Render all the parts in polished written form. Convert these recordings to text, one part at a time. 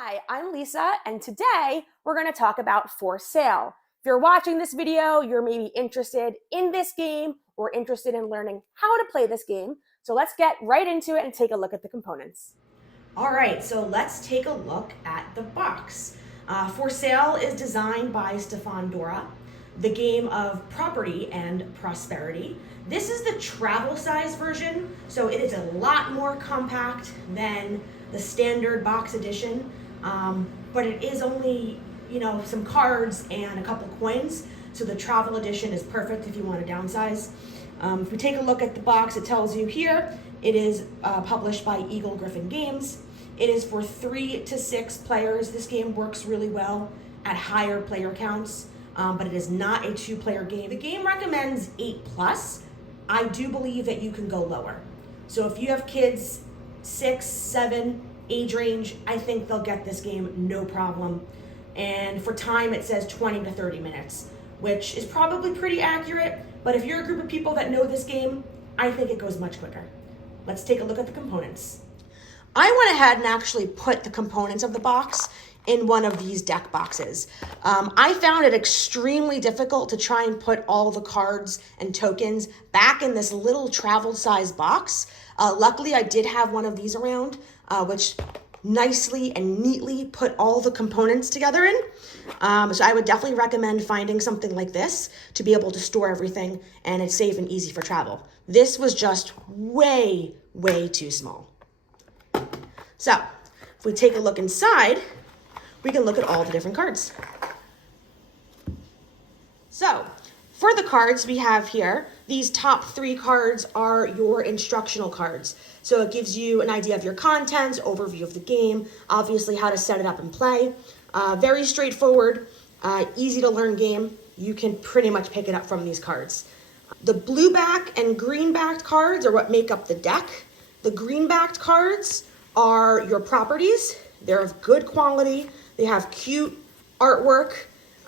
Hi, I'm Lisa, and today we're going to talk about For Sale. If you're watching this video, you're maybe interested in this game or interested in learning how to play this game. So let's get right into it and take a look at the components. All right, so let's take a look at the box. For Sale is designed by Stefan Dora, the game of property and prosperity. This is the travel size version, so it is a lot more compact than the standard box edition, but it is only, some cards and a couple coins, so the travel edition is perfect if you want to downsize. If we take a look at the box, it tells you here, it is published by Eagle-Gryphon Games. It is for 3 to 6 players. This game works really well at higher player counts, but it is not a 2-player game. The game recommends 8+. I do believe that you can go lower. So if you have kids 6, 7 age range, I think they'll get this game no problem. And for time, it says 20 to 30 minutes, which is probably pretty accurate. But if you're a group of people that know this game, I think it goes much quicker. Let's take a look at the components. I went ahead and actually put the components of the box in one of these deck boxes. I found it extremely difficult to try and put all the cards and tokens back in this little travel size box. Luckily, I did have one of these around, which nicely and neatly put all the components together in. So I would definitely recommend finding something like this to be able to store everything, and it's safe and easy for travel. This was just way, way too small. So if we take a look inside, we can look at all the different cards. So for the cards we have here, these top 3 cards are your instructional cards. So it gives you an idea of your contents, overview of the game, obviously how to set it up and play. Very straightforward, easy to learn game. You can pretty much pick it up from these cards. The blue back and green backed cards are what make up the deck. The green backed cards are your properties. They're of good quality. They have cute artwork.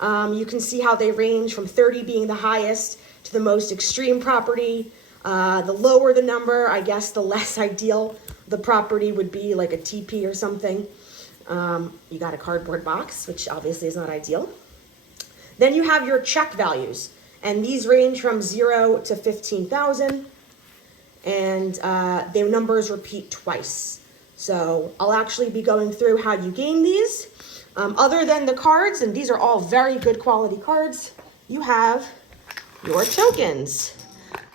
You can see how they range from 30 being the highest to the most extreme property. The lower the number, I guess the less ideal the property would be, like a TP or something. You got a cardboard box, which obviously is not ideal. Then you have your check values, and these range from 0 to 15,000, and their numbers repeat twice. So I'll actually be going through how you gain these. Other than the cards, and these are all very good quality cards, you have your tokens.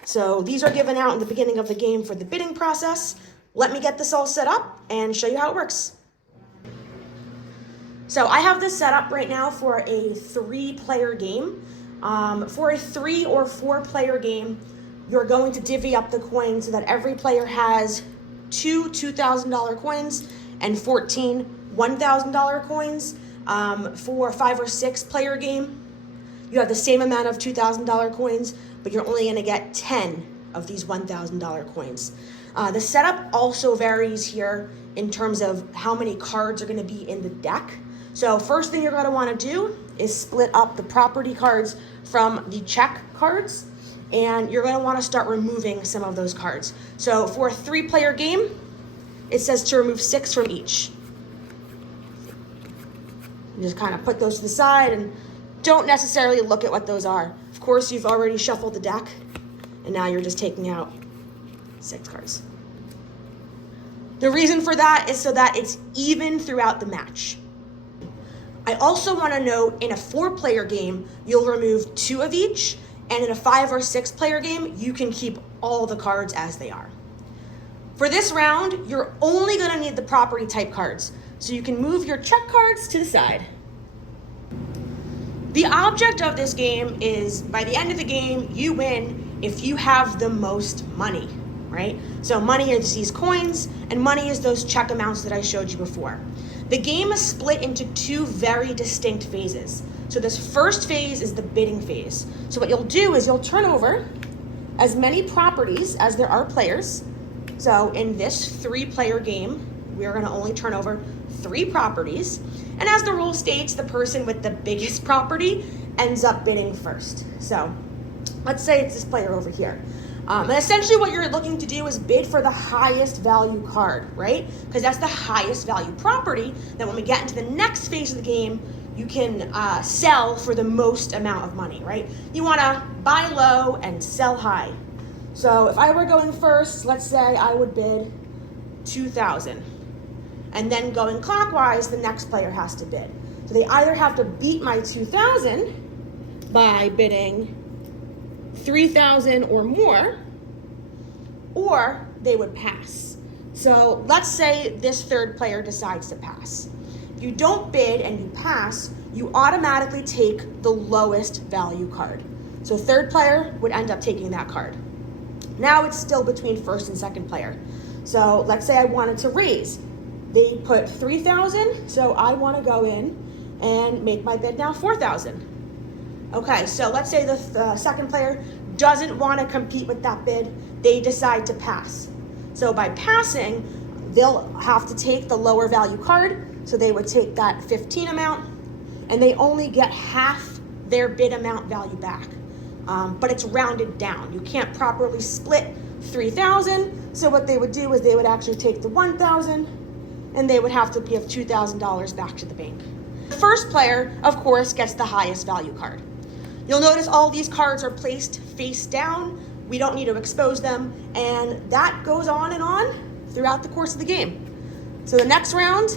So these are given out in the beginning of the game for the bidding process. Let me get this all set up and show you how it works. So I have this set up right now for a 3-player game. For a 3 or 4-player game, you're going to divvy up the coins so that every player has 2 $2,000 coins and 14 $1,000 coins. For a 5 or 6 player game, you have the same amount of $2,000 coins, but you're only going to get 10 of these $1,000 coins. The setup also varies here in terms of how many cards are going to be in the deck. So first thing you're going to want to do is split up the property cards from the check cards, and you're going to want to start removing some of those cards. So for a 3-player game, it says to remove 6 from each. You just kind of put those to the side and don't necessarily look at what those are. Of course, you've already shuffled the deck, and now you're just taking out 6 cards. The reason for that is so that it's even throughout the match. I also want to note, in a 4-player game, you'll remove 2 of each, and in a 5 or 6-player game, you can keep all the cards as they are. For this round, you're only going to need the property type cards, so you can move your check cards to the side. The object of this game is, by the end of the game, you win if you have the most money, right? So money is these coins, and money is those check amounts that I showed you before. The game is split into 2 very distinct phases. So this first phase is the bidding phase. So what you'll do is you'll turn over as many properties as there are players. So in this 3-player game, we're going to only turn over 3 properties. And as the rule states, the person with the biggest property ends up bidding first. So let's say it's this player over here. And essentially what you're looking to do is bid for the highest value card, right? Because that's the highest value property that when we get into the next phase of the game, you can sell for the most amount of money, right? You want to buy low and sell high. So if I were going first, let's say I would bid 2,000. And then going clockwise, the next player has to bid. So they either have to beat my 2,000 by bidding 3,000 or more, or they would pass. So let's say this third player decides to pass. If you don't bid and you pass, you automatically take the lowest value card. So third player would end up taking that card. Now it's still between first and second player. So let's say I wanted to raise. They put 3,000, so I want to go in and make my bid now 4,000. Okay, so let's say the second player doesn't want to compete with that bid. They decide to pass. So by passing, they'll have to take the lower value card. So they would take that 15 amount, and they only get half their bid amount value back. But it's rounded down. You can't properly split 3,000. So what they would do is they would actually take the 1,000, and they would have to give $2,000 back to the bank. The first player, of course, gets the highest value card. You'll notice all these cards are placed face down. We don't need to expose them, and that goes on and on throughout the course of the game. So the next round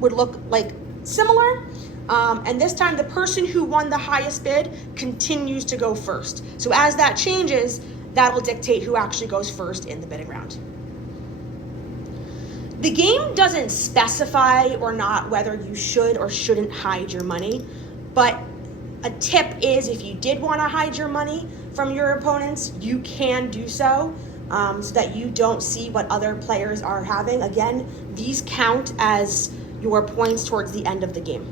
would look like similar, and this time the person who won the highest bid continues to go first. So as that changes, that will dictate who actually goes first in the bidding round. The game doesn't specify or not whether you should or shouldn't hide your money, but a tip is if you did want to hide your money from your opponents, you can do so, so that you don't see what other players are having. Again, these count as your points towards the end of the game.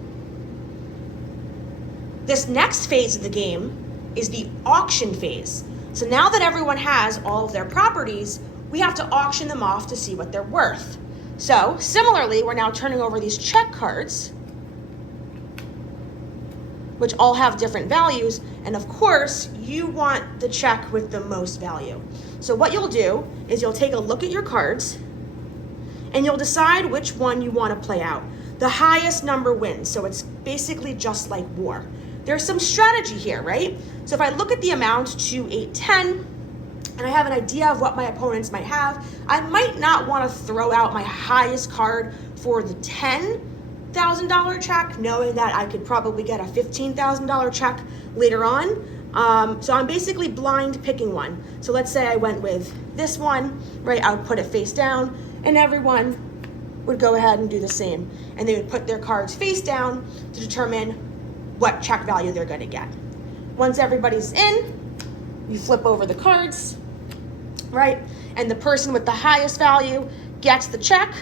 This next phase of the game is the auction phase. So now that everyone has all of their properties, we have to auction them off to see what they're worth. So similarly, we're now turning over these check cards, which all have different values. And of course, you want the check with the most value. So what you'll do is you'll take a look at your cards and you'll decide which one you want to play out. The highest number wins. So it's basically just like war. There's some strategy here, right? So if I look at the amount 2, 8, 10, and I have an idea of what my opponents might have, I might not want to throw out my highest card for the $10,000 check, knowing that I could probably get a $15,000 check later on. So I'm basically blind picking one. So let's say I went with this one, right? I would put it face down, and everyone would go ahead and do the same. And they would put their cards face down to determine what check value they're going to get. Once everybody's in, you flip over the cards, right? And the person with the highest value gets the check,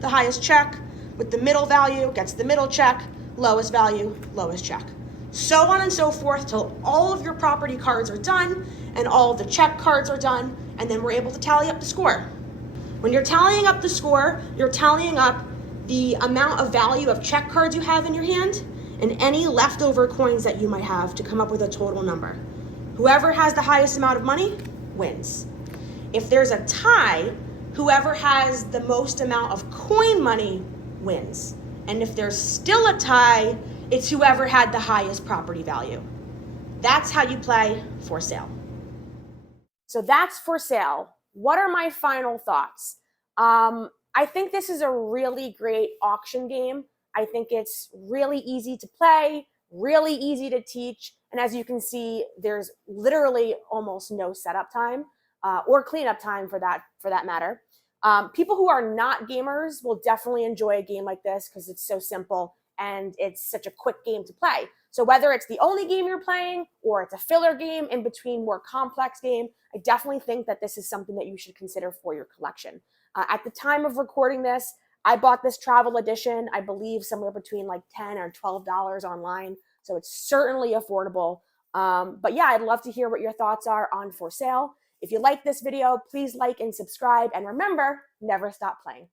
the highest check. With the middle value gets the middle check, lowest value, lowest check. So on and so forth till all of your property cards are done and all of the check cards are done, and then we're able to tally up the score. When you're tallying up the score, you're tallying up the amount of value of check cards you have in your hand and any leftover coins that you might have to come up with a total number. Whoever has the highest amount of money wins. If there's a tie, whoever has the most amount of coin money wins. And if there's still a tie, it's whoever had the highest property value. That's how you play For Sale. So that's For Sale. What are my final thoughts? I think this is a really great auction game. I think it's really easy to play, really easy to teach. And as you can see, there's literally almost no setup time or cleanup time for that matter. People who are not gamers will definitely enjoy a game like this because it's so simple and it's such a quick game to play. So whether it's the only game you're playing or it's a filler game in between more complex game, I definitely think that this is something that you should consider for your collection. At the time of recording this, I bought this travel edition, I believe somewhere between like $10 or $12 online. So it's certainly affordable. But yeah, I'd love to hear what your thoughts are on For Sale. If you like this video, please like and subscribe. And remember, never stop playing.